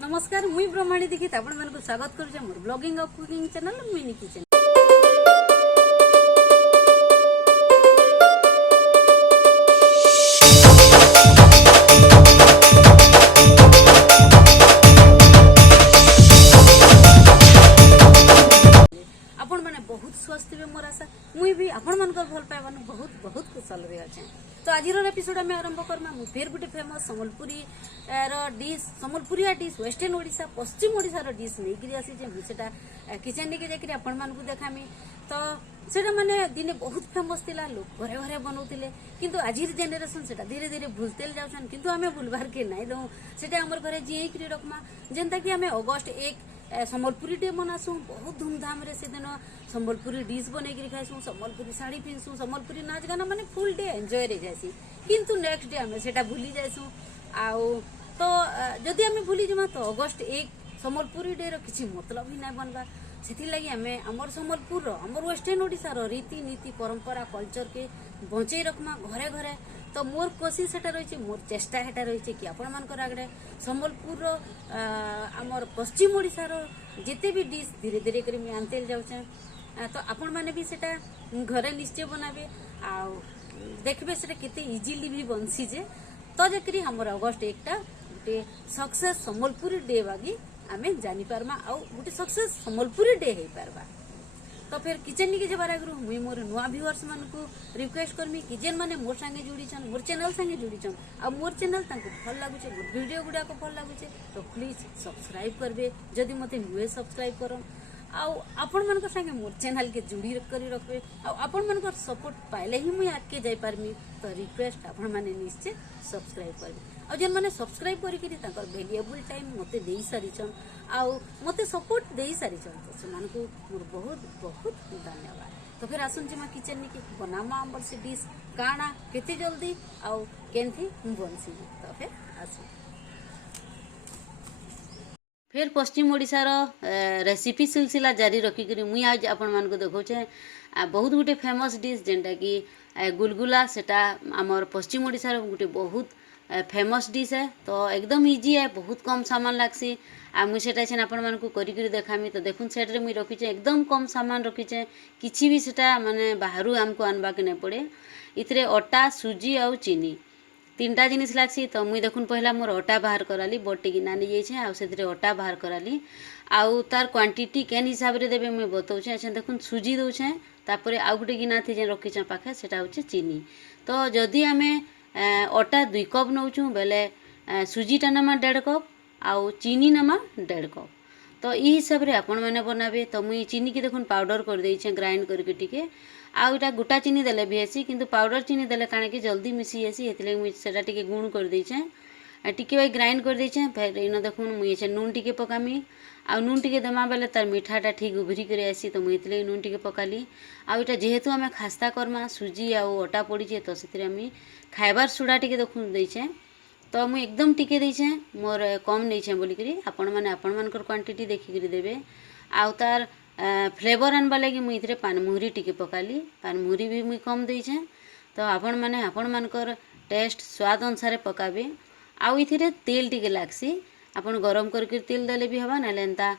नमस्कार मुई ब्रह्माणी दीक्षित आपण मानक स्वागत करूचे मोर blogging of cooking channel mini kitchen. आपण माने बहुत स्वस्थ थे मोर आशा मुई भी आपण मानक भल पाइबान बहुत बहुत कुशल रे अच्छे। तो आज एपिसोड आम आरंभ करमा मु फेर गुटे famous Sambalpuri dish Sambalpuria dish western Odisha पश्चिम ओडिशा रो डिश नहीं करी आसी जे सेटा किचन के जाकरी आपण मानकु देखामी। तो सेटा माने दिने बहुत फेमस थिला लोग घरे घरे बनाउतिले किंतु आजिर जनरेशन सेटा धीरे धीरे भूलतेल जाउछन किंतु हमें भूलबार के नाही दउ सेटा हमर घरे जियै करी रखमा जेंता कि हमें अगस्त 1 सम्बलपुरी डे मनासु बहुत धूमधाम रे से दिन सम्बलपुरी डिश बनै करी खाइसु सम्बलपुरी साड़ी पिनसु सम्बलपुरी नाच गाना माने फुल डे एंजॉय रे जासी किंतु नेक्स्ट डे हमें सेटा भूली जाइसु आउ तो जदि हमें भूली जमा तो अगस्त 1 सम्बलपुरी डे रो किछि मतलब ही नै बनबा सेथि लागि हमें हमर सम्बलपुर रो हमर वेस्टर्न ओडिसा रो रीति नीति परंपरा कल्चर के बंचै रखमा घरे घरे। तो मोर कोशिश हेटा रही मोर चेष्टा हेटा रही कि आपण मानकर आगड़े सम्बलपुर रो हमर पश्चिम ओडिसा रो जेते भी डिश धीरे धीरे करी मैं आनतेल जाउछे तो आपण माने भी सेटा घरे निश्चय बनाबे आ देखबे सेटा केते इजीली भी बनसी जे तो जेकरी हमर अगस्त 1 टा गुटे सक्सेस सम्बलपुरी डे बागी आमे जानि पारमा आ गुटे सक्सेस सम्बलपुरी डे हे पारबा। तो फिर किचन निके जबार आगु मुई मोर नुआ व्यूअर्स मानकु रिक्वेस्ट करमी कि जेन माने मोर संगे जुड़ी छन मोर चैनल संगे जुड़ी छन आ मोर चैनल तांको भल लागु छे मोर वीडियो गुडा को भल लागु छे तो प्लीज सब्सक्राइब करबे जदि मते नुए सब्सक्राइब करम आ आपण मानक संगे मोर चैनल के जुड़ी करी रखबे आ आपण मानक सपोर्ट पाइले ही मुई आके जाई पारमी। तो रिक्वेस्ट आपण माने निश्चय सब्सक्राइब करबे आ जेन माने सब्सक्राइब करी कि तांकर वैल्यूएबल टाइम मते देई सारी छन आ मते सपोर्ट देई सारी छन तो से मानकु मोर बहुत बहुत धन्यवाद। तो फिर आसुन जिमा किचन निके बनामा हमर से डिश काना केते जल्दी आ केनथी बनसी तो फिर आसु फिर पश्चिम ओडिशा रो रेसिपी सिलसिला जारी रखी करी मुई आज आपण मान को देखौछे बहुत गुटे फेमस डिश जेंटा कि गुलगुला सेटा हमर पश्चिम ओडिशा रो गुटे बहुत फेमस डिश है। तो एकदम इजी है बहुत कम सामान लागसी आ मुई सेटा छन आपण मान को करी करी देखामी। तो देखुन सेट रे मुई रखिचे एकदम कम सामान रखिचे किछि भी सेटा माने बाहरु हमको आनबा के नै पड़े इतरे आटा सूजी आ चीनी तीनटा जिनिस लागसी। तो मुई देखुन पहला मोर आटा बाहर कराली बटे गिना नि जाइछे आ सेतरे आटा बाहर कराली आउ तार क्वांटिटी केन हिसाब रे देबे मुई बतौछे। अच्छा देखुन सूजी दउछे तापरे आउ गुटे गिना थी जे रखिछे पाखे सेटा होचे चीनी। तो जदी हमें आटा 2 कप नौछु बेले सूजीटा नमा 1.5 कप आउ चीनी नमा 1.5 कप। तो ई हिसाब रे आपण माने बनाबे। तो मुई चीनी की देखुन पाउडर कर देइछे ग्राइंड करके टिके आउ इटा गोटा चीनी देले भी आसी किंतु पाउडर चीनी देले काने कि जल्दी मिसी आसी एतले मुई सेटा टिके गुण कर देइछे टिके भाई ग्राइंड कर देइछे। फिर इनो देखुन मुई एछे नून टिके पकामी आ नून टिके दमा बेले तार मिठाटा ठीक उभरी करे आसी तो मुई एतले नून टिके पकाली आउ इटा जेहेतु हमें खास्ता करमा सूजी आउ आटा पड़ीछे तो सेतरे हमें खाइबार सोडा टिके देखुन देइछे। तो मुई एकदम टिके देइछे मोर कम नैछे बोली करी आपण माने आपण मानकर क्वांटिटी देखि करी देबे आउ तार फ्लेवर आनबा लगी मुई इतरे पानमुहरी टिके पकाली पानमुहरी भी मुई कम देइछे। तो आपण माने आपण मानकर टेस्ट स्वाद अनुसार पकाबे आउ इथिरे तेल टिके लागसी आपण गरम करके तेल देले भी हवा ना लेंता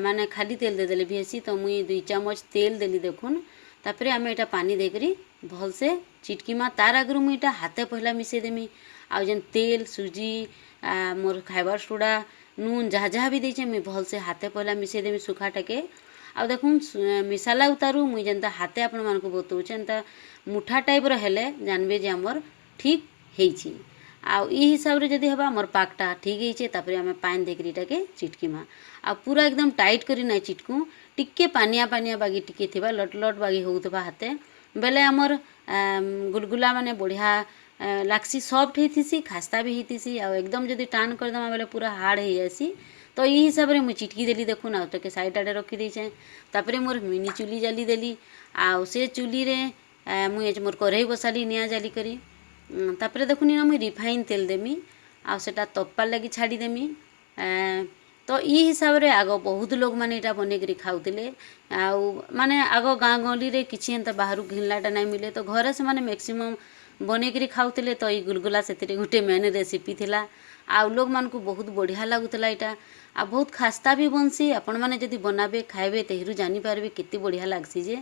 माने खाली तेल दे देले भी आसी। तो मुई 2 चम्मच तेल देली देखुन तापरे हमें एटा पानी देकरी भल से चिटकीमा तार आगरु मुई एटा हाथे पहला मिसे देमी आउ जेन तेल सूजी मोर खाइबार सोडा नून जहाँ जहाँ भी देइछे मुई भल से हाथे पहला मिसे देमी सुखाटाके आ देखुन मिसाला उतारू मुई जेनता हाथे आपण मानको बतौछे एंता मुठा टाइप रो हेले जानबे जे हमर ठीक हेइछि आ ई हिसाब रे जदी हबा हमर पाकटा ठीक हेइछे तापरे हमें पानी देकरी टाके चिटकीमा आ पूरा एकदम टाइट करी नै चिटकू टिके पानिया पानिया बागी टिके थिबा लट लट बागी होउतबा हाथे बेले हमर गुलगुला माने बढ़िया लाक्सी सॉफ्ट हेतिसी खास्ता भी हेतिसी आ एकदम जदी टान कर दमा बेले पूरा हार्ड हे आसी। तो ई हिसाब रे मुई चिटकी देली देखुन आ तके साइड आडे रखी देइछे तापरे मोर मिनी चुली जाली देली आ से चुली रे मुई मोर कढ़ई बसाली निया जाली करी तापरे देखुन ना मुई रिफाइन तेल देमी आ सेटा तप्पा लगी छाड़ी देमी। तो ई हिसाब रे आगो बहुत लोग माने एटा बने करी खाउतिले आ माने आगो गाँ गली रे किछि एंता बाहरु घिनलाटा नै मिले तो घरे से माने मैक्सिमम बने करी खाउतिले। तो ई गुलगुला सेतिरे गुटे मेन रेसिपी थिला आउ लोग मान को बहुत बढ़िया लगुला यहाँ आ बहुत खास्ता भी बनसी आपण मैंने जदि बनाबे खाइबे तहिरु जानी पारबे केते बढ़िया लागसी जे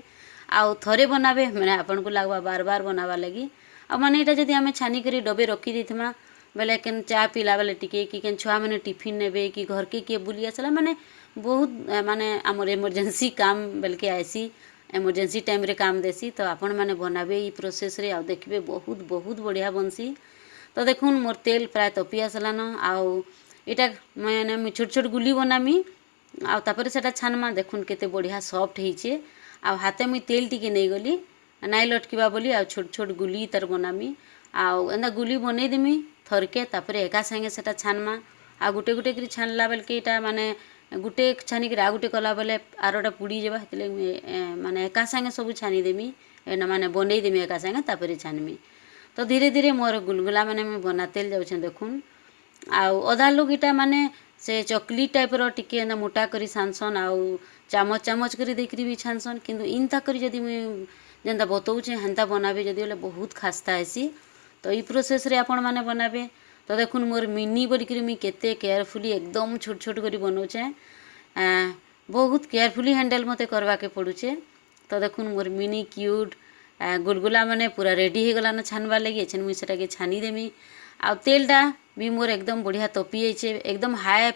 आउ थरे बनाबे मैंने आपन को लगवा बार बार बनावा लगी आ माने एटा जदि आमे छानी करी डबे रखी देथमा बेले केन चा पीला बेले टिके कि केन छुआ मैंने टिफिन नेबे कि घर के किए बुली आसला माने बहुत माने आमर इमरजेंसी काम बेलके आइसी इमरजेंसी टाइम रे काम देसी तो आपण मैंने बनाबे ई प्रोसेस रे आ देखबे बहुत बहुत बढ़िया बनसी। तो देखुन मोर तेल प्राय तपी आसलान आउ इटा मैंने छोट छोट गुली बनामी आ तापर सेटा छानमा देखुन केते बढ़िया सॉफ्ट ହେଇଛେ आ हाथे मुई तेल टिके नहीं गली नाई लटकीबा बोली आ छोट छोट गुली तार बनामी आउ एंदा गुली बनै देमी थरके तापर एका संगे सेटा छानमा आ गुटे गुटे करी छानला बेल के इटा माने गुटे छानी के आ गुटे कला बेले आरोटा पुड़ी जेबा हेतले माने एका संगे सब छानी देमी एना माने बनै देमी एका संगे तापर छानमी। तो धीरे धीरे मोर गुलगुला माने मैं बनाते जाऊँ देखुन आउ अधा लोग इटा माने से चकली टाइप रो टिके एना मोटा करी छानसन आउ चामच चामच करी देखरी भी छानसन किंतु इनता करी जदि मुई जेंता बतौचे हेंता बनाबे जदि बोले बहुत खास्ता आसी। तो ई प्रोसेस रे आपण माने बनाबे। तो देखुन मोर मिनी बोली करी मुई केते केयरफुली एकदम छोट छोट करी बनौचे बहुत केयरफुली हैंडल मते करवा के पड़ुचे। तो देखुन मोर मिनी क्यूट गुलगुला माने पूरा रेडी हो गलान छानवा लगी एछन मुई सेटा के छानी देमी आ तेलटा भी मोर एकदम बढ़िया तपी जाइए एकदम हाई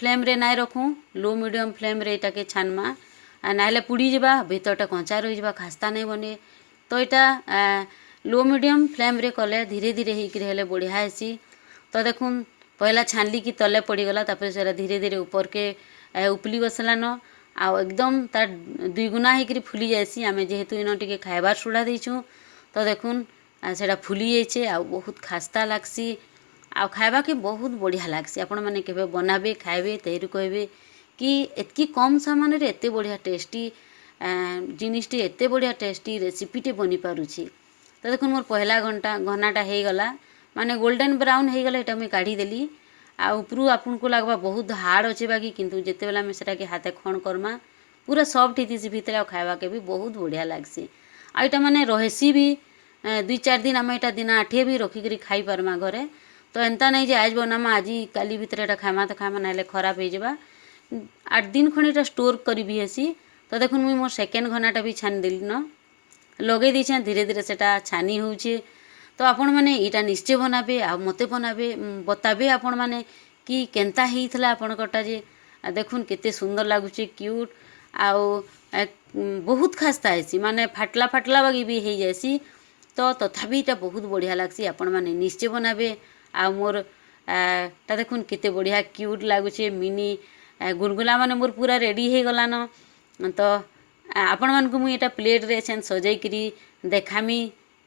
फ्लेम रे नाई रखूँ लो मीडियम फ्लेम रे इटा के छानमा नाइले पुड़ी जावा भीतरटा कंचा रही जावा खास्ता नहीं बने। तो यहाँ लो मीडियम फ्लेम रे कले धीरे धीरे होकर हेले बढ़िया हेसी। तो देखुन पहला छानली की तले पड़ीगला तापर से धीरे धीरे ऊपर के उपली बसलान आ एकदम तार दुई गुना होकर फुली जाएसी आमे जेहेतु इन टिके खाइबार सोडा देछुँ। तो देखुन सेटा फुली जाइए आ बहुत खास्ता लागसी आ खाइबा के बहुत बढ़िया लागसी। आपण माने केबे बनाबे खाइबे तहिरु कहबे कि एतकी कम सामान रे एते बढ़िया टेस्टी जिनिसटी एते बढ़िया टेस्टी रेसिपीटे बनी पारुछि। तो देखुन मोर पहला घनाटा हो गला माने गोल्डन ब्राउन हो गला एटा मुई काढ़ी देली आ उपरू आपन को लागबा बहुत हार्ड अच्छे बाकी किंतु जेते बेला में सेटा के हाथे खण करमा पूरा सॉफ्ट हितिसी भितरे आ खाइबा के भी बहुत बढ़िया लागसी। आ एटा माने रहेसी भी 2-4 दिन आम एटा दिन आठे भी रखिक खाई पारमा घरे। तो एंता नहीं जे आज बनामा आज काली भितर एटा खामा तो खामा ना खराब हो जावा 8 दिन खंड एटा स्टोर करी भी हेसी। तो देखुन मुई मोर सेकेंड घनाटा भी छानी देली न लगे दीछे धीरे धीरे सेटा छानी होउछे। तो आपण माने इटा निश्चय बनाबे आ मते बनाबे बताबे आपण माने कि केनता हेइथला आपण कटा जे देखुन केते सुंदर लागुचे क्यूट आउ बहुत खास्ता हेसी माने फाटला फाटला बागी भी हो जाएसी। तो तथापि इटा बहुत बढ़िया लागसी आपण माने निश्चय बनाबे आ मोर ता देखुन केते बढ़िया क्यूट लागुचे मिनी गुलगुला माने मोर पूरा रेडी हो गलान। तो आपण मान को मुई एटा प्लेट रे छन सजाई करी देखामी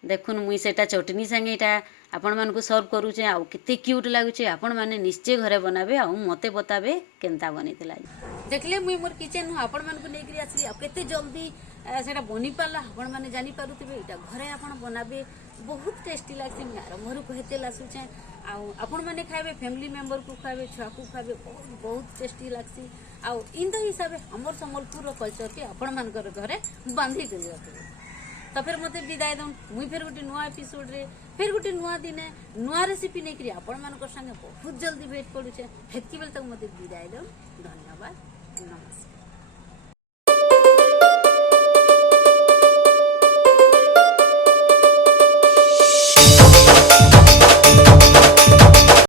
देखुन मुई सेटा चटनी संगे एटा आपण मान को सर्व करूचे आ केते क्यूट लागुचे आपण माने निश्चय घरे बनाबे आ मते बताबे केनता बनितला। देखले मुई मोर किचन आपण मान को नेकरी आसी आ केते जल्दी सेटा बनी पाला आपण माने जानी पारुतबे एटा घरे आपण बनाबे बहुत टेस्टी लागसी। मैं आरंभरू कहते लासुचे आपण माने खाइबे फैमिली मेंबर को खाइबे छुआ को खाइबे बहुत टेस्टी लागसी। आउ इन हिसाब से हमर संबलपुर कल्चर के आपण मानकर घरे बांधी कर रखबे। तो फिर मते विदाय दउन मुई फिर गोटे नुआ एपिसोड रे फिर गोटे नुआ दिने नुआ रेसिपी नहीं करी आपण मानकर संगे बहुत जल्दी भेट पड़ुचे। हेतकी बेल तक मते विदाय दउन। धन्यवाद नमस्कार।